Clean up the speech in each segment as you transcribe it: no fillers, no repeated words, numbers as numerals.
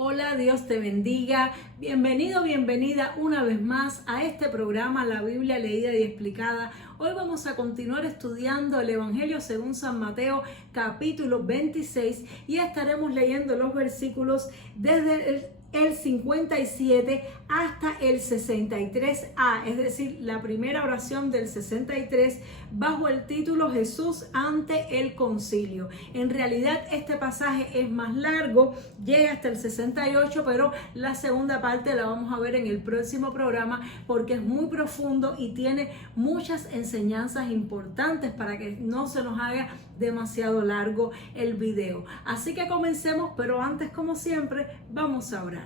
Hola, Dios te bendiga. Bienvenido, bienvenida una vez más a este programa, La Biblia Leída y Explicada. Hoy vamos a continuar estudiando el Evangelio según San Mateo, capítulo 26, y estaremos leyendo los versículos desde el 57 hasta el 63a, es decir, la primera oración del 63 bajo el título Jesús ante el concilio. En realidad este pasaje es más largo, llega hasta el 68, pero la segunda parte la vamos a ver en el próximo programa porque es muy profundo y tiene muchas enseñanzas importantes para que no se nos haga demasiado largo el video. Así que comencemos, pero antes, como siempre, vamos a orar.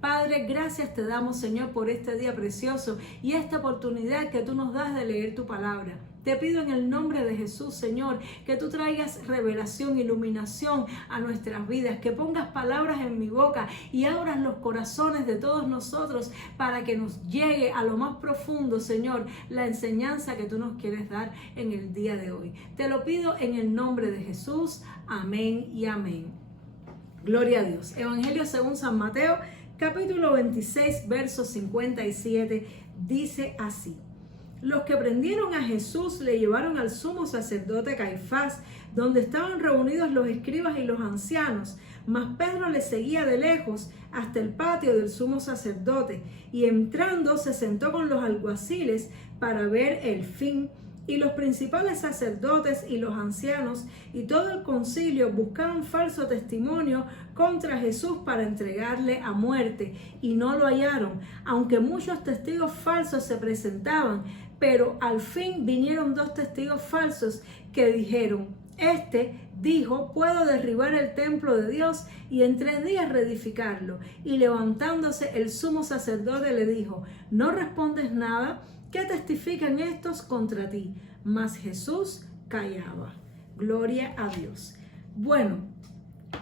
Padre, gracias te damos, Señor, por este día precioso y esta oportunidad que tú nos das de leer tu palabra. Te pido en el nombre de Jesús, Señor, que tú traigas revelación, iluminación a nuestras vidas, que pongas palabras en mi boca y abras los corazones de todos nosotros para que nos llegue a lo más profundo, Señor, la enseñanza que tú nos quieres dar en el día de hoy. Te lo pido en el nombre de Jesús. Amén y amén. Gloria a Dios. Evangelio según San Mateo, capítulo 26, verso 57, dice así. Los que prendieron a Jesús le llevaron al sumo sacerdote Caifás, donde estaban reunidos los escribas y los ancianos, mas Pedro le seguía de lejos hasta el patio del sumo sacerdote, y entrando se sentó con los alguaciles para ver el fin. Y los principales sacerdotes y los ancianos y todo el concilio buscaban falso testimonio contra Jesús para entregarle a muerte, y no lo hallaron, aunque muchos testigos falsos se presentaban. Pero al fin vinieron dos testigos falsos que dijeron: este dijo, puedo derribar el templo de Dios y en 3 días reedificarlo. Y levantándose el sumo sacerdote le dijo: ¿no respondes nada? ¿Qué testifican estos contra ti? Mas Jesús callaba. Gloria a Dios. Bueno,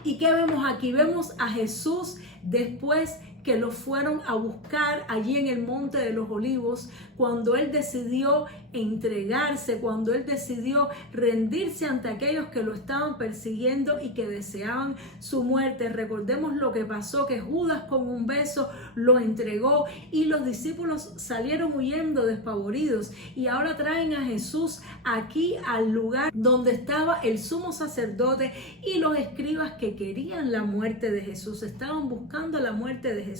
¿y qué vemos aquí? Vemos a Jesús después que lo fueron a buscar allí en el Monte de los Olivos, cuando él decidió entregarse, cuando él decidió rendirse ante aquellos que lo estaban persiguiendo y que deseaban su muerte. Recordemos lo que pasó, que Judas con un beso lo entregó y los discípulos salieron huyendo despavoridos, y ahora traen a Jesús aquí al lugar donde estaba el sumo sacerdote y los escribas que querían la muerte de Jesús, estaban buscando la muerte de Jesús.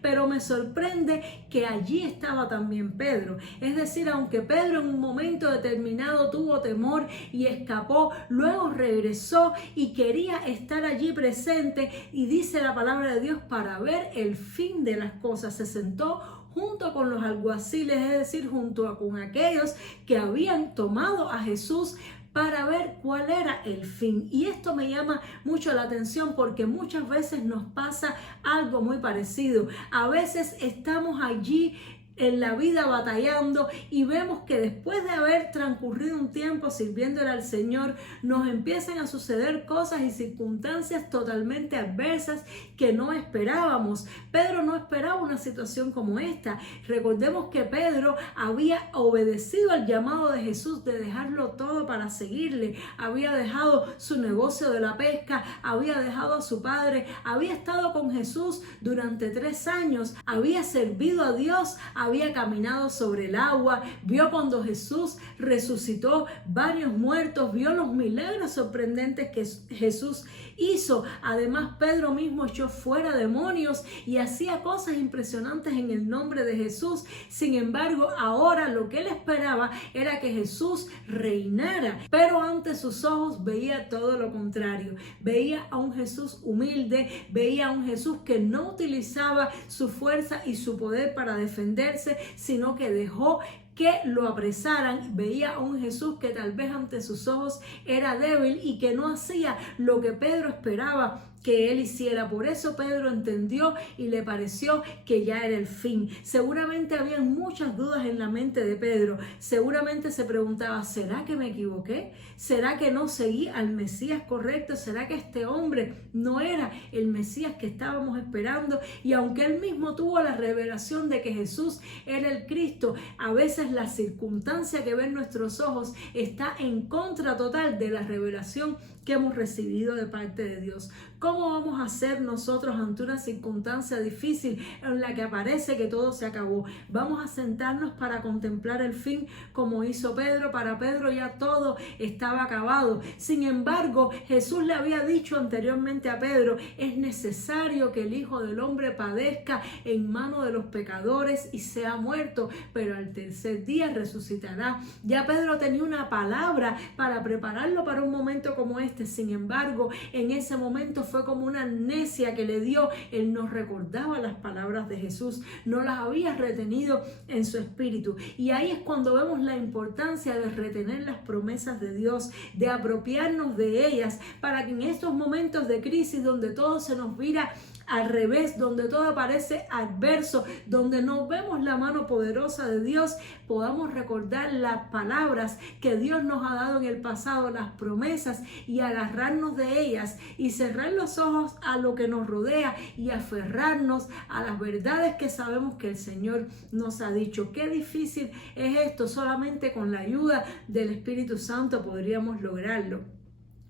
Pero me sorprende que allí estaba también Pedro, es decir, aunque Pedro en un momento determinado tuvo temor y escapó, luego regresó y quería estar allí presente, y dice la palabra de Dios, para ver el fin de las cosas. Se sentó junto con los alguaciles, es decir, junto con aquellos que habían tomado a Jesús para ver cuál era el fin. Y esto me llama mucho la atención porque muchas veces nos pasa algo muy parecido. A veces estamos allí en la vida batallando y vemos que después de haber transcurrido un tiempo sirviéndole al Señor, nos empiezan a suceder cosas y circunstancias totalmente adversas que no esperábamos. Pedro no esperaba una situación como esta. Recordemos que Pedro había obedecido al llamado de Jesús de dejarlo todo para seguirle. Había dejado su negocio de la pesca, había dejado a su padre, había estado con Jesús durante 3 años, había servido a Dios, había caminado sobre el agua, vio cuando Jesús resucitó varios muertos, vio los milagros sorprendentes que Jesús hizo. Además, Pedro mismo echó fuera demonios y hacía cosas impresionantes en el nombre de Jesús. Sin embargo, ahora lo que él esperaba era que Jesús reinara, pero ante sus ojos veía todo lo contrario. Veía a un Jesús humilde, veía a un Jesús que no utilizaba su fuerza y su poder para defenderse, sino que dejó que lo apresaran. Veía a un Jesús que tal vez ante sus ojos era débil y que no hacía lo que Pedro esperaba que él hiciera. Por eso Pedro entendió y le pareció que ya era el fin. Seguramente había muchas dudas en la mente de Pedro. Seguramente se preguntaba: ¿será que me equivoqué? ¿Será que no seguí al Mesías correcto? ¿Será que este hombre no era el Mesías que estábamos esperando? Y aunque él mismo tuvo la revelación de que Jesús era el Cristo, a veces la circunstancia que ven nuestros ojos está en contra total de la revelación que hemos recibido de parte de Dios. ¿Cómo vamos a hacer nosotros ante una circunstancia difícil en la que aparece que todo se acabó? Vamos a sentarnos para contemplar el fin como hizo Pedro. Para Pedro ya todo estaba acabado. Sin embargo, Jesús le había dicho anteriormente a Pedro, es necesario que el Hijo del Hombre padezca en manos de los pecadores y sea muerto, pero al tercer día resucitará. Ya Pedro tenía una palabra para prepararlo para un momento como este. Sin embargo, en ese momento fue como una amnesia que le dio. Él no recordaba las palabras de Jesús, no las había retenido en su espíritu. Y ahí es cuando vemos la importancia de retener las promesas de Dios, de apropiarnos de ellas, para que en estos momentos de crisis donde todo se nos vira al revés, donde todo parece adverso, donde no vemos la mano poderosa de Dios, podamos recordar las palabras que Dios nos ha dado en el pasado, las promesas, y agarrarnos de ellas y cerrar los ojos a lo que nos rodea y aferrarnos a las verdades que sabemos que el Señor nos ha dicho. Qué difícil es esto, solamente con la ayuda del Espíritu Santo podríamos lograrlo.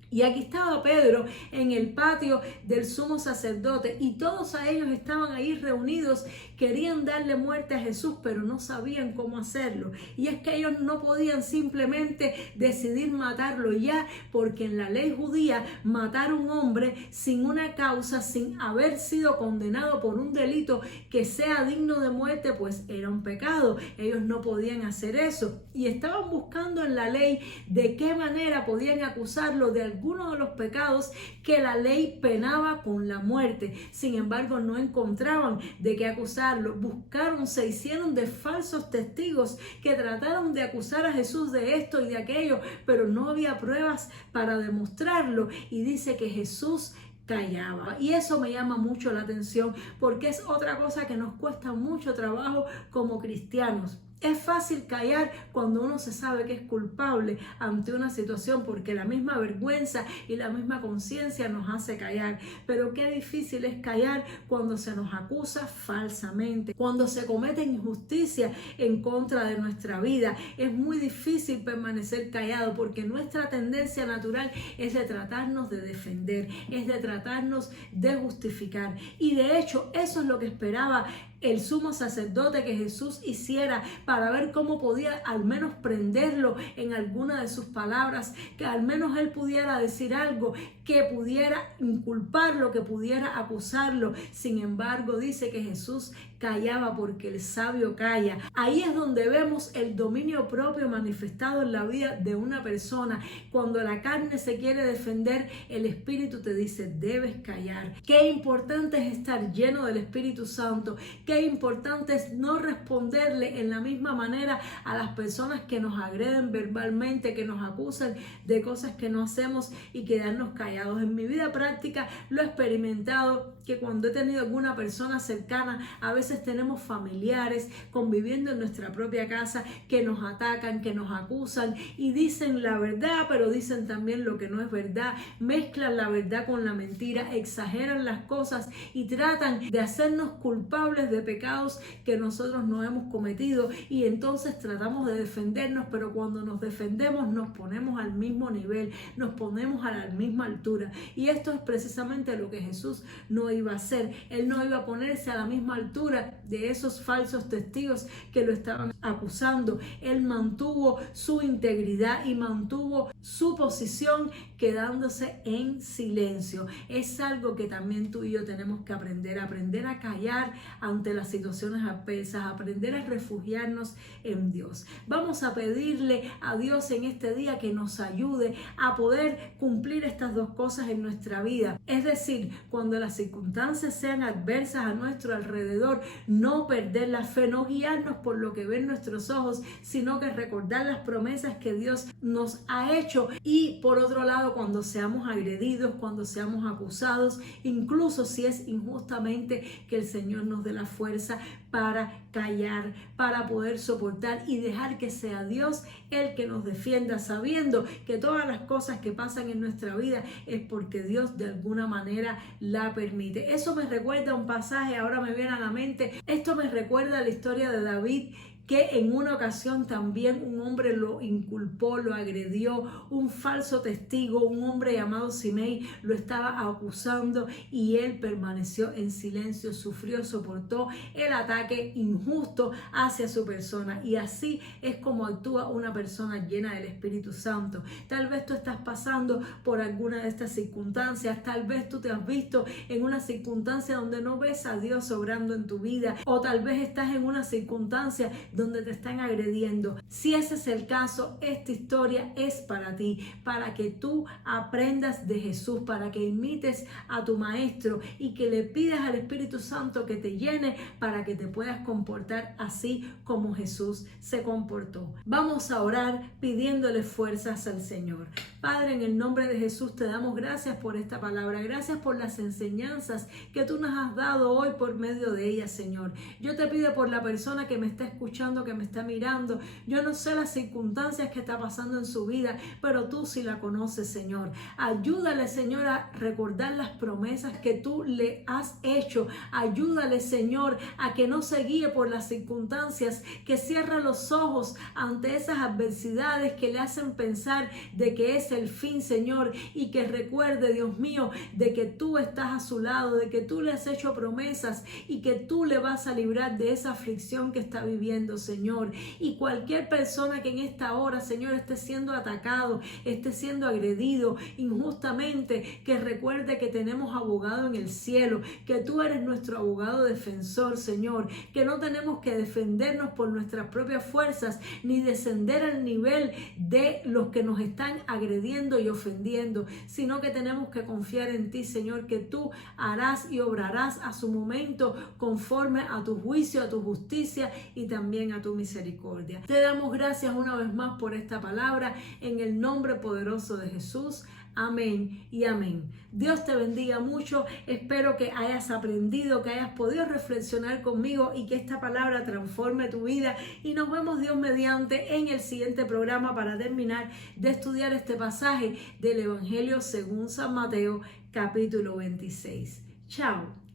Y aquí estaba Pedro en el patio del sumo sacerdote y todos a ellos estaban ahí reunidos, querían darle muerte a Jesús, pero no sabían cómo hacerlo. Y es que ellos no podían simplemente decidir matarlo ya, porque en la ley judía matar a un hombre sin una causa, sin haber sido condenado por un delito que sea digno de muerte, pues era un pecado. Ellos no podían hacer eso y estaban buscando en la ley de qué manera podían acusarlo de alguno de los pecados que la ley penaba con la muerte. Sin embargo, no encontraban de qué acusarlo. Buscaron, se hicieron de falsos testigos que trataron de acusar a Jesús de esto y de aquello, pero no había pruebas para demostrarlo. Y dice que Jesús callaba. Y eso me llama mucho la atención, porque es otra cosa que nos cuesta mucho trabajo como cristianos. Es fácil callar cuando uno se sabe que es culpable ante una situación, porque la misma vergüenza y la misma conciencia nos hace callar. Pero qué difícil es callar cuando se nos acusa falsamente, cuando se comete injusticia en contra de nuestra vida. Es muy difícil permanecer callado, porque nuestra tendencia natural es de tratarnos de defender, es de tratarnos de justificar. Y de hecho, eso es lo que esperaba el sumo sacerdote que Jesús hiciera, para ver cómo podía al menos prenderlo en alguna de sus palabras, que al menos él pudiera decir algo, que pudiera inculparlo, que pudiera acusarlo. Sin embargo, dice que Jesús callaba, porque el sabio calla. Ahí es donde vemos el dominio propio manifestado en la vida de una persona. Cuando la carne se quiere defender, el Espíritu te dice, debes callar. Qué importante es estar lleno del Espíritu Santo. Qué importante es no responderle en la misma manera a las personas que nos agreden verbalmente, que nos acusan de cosas que no hacemos, y quedarnos callados. En mi vida práctica lo he experimentado, que cuando he tenido alguna persona cercana, a veces tenemos familiares conviviendo en nuestra propia casa que nos atacan, que nos acusan y dicen la verdad, pero dicen también lo que no es verdad, mezclan la verdad con la mentira, exageran las cosas y tratan de hacernos culpables de pecados que nosotros no hemos cometido, y entonces tratamos de defendernos, pero cuando nos defendemos nos ponemos al mismo nivel, nos ponemos a la misma altura, y esto es precisamente lo que Jesús no iba a hacer. Él no iba a ponerse a la misma altura de esos falsos testigos que lo estaban acusando. Él mantuvo su integridad y mantuvo su posición, quedándose en silencio. Es algo que también tú y yo tenemos que aprender a callar ante las situaciones adversas, aprender a refugiarnos en Dios. Vamos a pedirle a Dios en este día que nos ayude a poder cumplir estas dos cosas en nuestra vida. Es decir, cuando las circunstancias sean adversas a nuestro alrededor, no perder la fe, no guiarnos por lo que ven nuestros ojos, sino que recordar las promesas que Dios nos ha hecho. Y por otro lado, cuando seamos agredidos, cuando seamos acusados, incluso si es injustamente, que el Señor nos dé la fuerza para callar, para poder soportar y dejar que sea Dios el que nos defienda, sabiendo que todas las cosas que pasan en nuestra vida es porque Dios de alguna manera la permite. Eso me recuerda un pasaje, ahora me viene a la mente, esto me recuerda la historia de David, que en una ocasión también un hombre lo inculpó, lo agredió, un falso testigo, un hombre llamado Simei lo estaba acusando y él permaneció en silencio, sufrió, soportó el ataque injusto hacia su persona. Y así es como actúa una persona llena del Espíritu Santo. Tal vez tú estás pasando por alguna de estas circunstancias, tal vez tú te has visto en una circunstancia donde no ves a Dios obrando en tu vida, o tal vez estás en una circunstancia donde te están agrediendo. Si ese es el caso, esta historia es para ti, para que tú aprendas de Jesús, para que imites a tu maestro y que le pidas al Espíritu Santo que te llene para que te puedas comportar así como Jesús se comportó. Vamos a orar pidiéndole fuerzas al Señor. Padre, en el nombre de Jesús te damos gracias por esta palabra, gracias por las enseñanzas que tú nos has dado hoy por medio de ella, Señor. Yo te pido por la persona que me está escuchando, que me está mirando. Yo no sé las circunstancias que está pasando en su vida, pero tú sí la conoces, Señor. Ayúdale, Señor, a recordar las promesas que tú le has hecho. Ayúdale, Señor, a que no se guíe por las circunstancias, que cierre los ojos ante esas adversidades que le hacen pensar de que es el fin, Señor, y que recuerde, Dios mío, de que tú estás a su lado, de que tú le has hecho promesas y que tú le vas a librar de esa aflicción que está viviendo, Señor. Y cualquier persona que en esta hora, Señor, esté siendo atacado, esté siendo agredido injustamente, que recuerde que tenemos abogado en el cielo, que tú eres nuestro abogado defensor, Señor, que no tenemos que defendernos por nuestras propias fuerzas, ni descender al nivel de los que nos están agrediendo y ofendiendo, sino que tenemos que confiar en ti, Señor, que tú harás y obrarás a su momento conforme a tu juicio, a tu justicia y también a tu misericordia. Te damos gracias una vez más por esta palabra en el nombre poderoso de Jesús. Amén y amén. Dios te bendiga mucho. Espero que hayas aprendido, que hayas podido reflexionar conmigo y que esta palabra transforme tu vida. Y nos vemos, Dios mediante, en el siguiente programa para terminar de estudiar este pasaje del Evangelio según San Mateo, capítulo 26. Chao.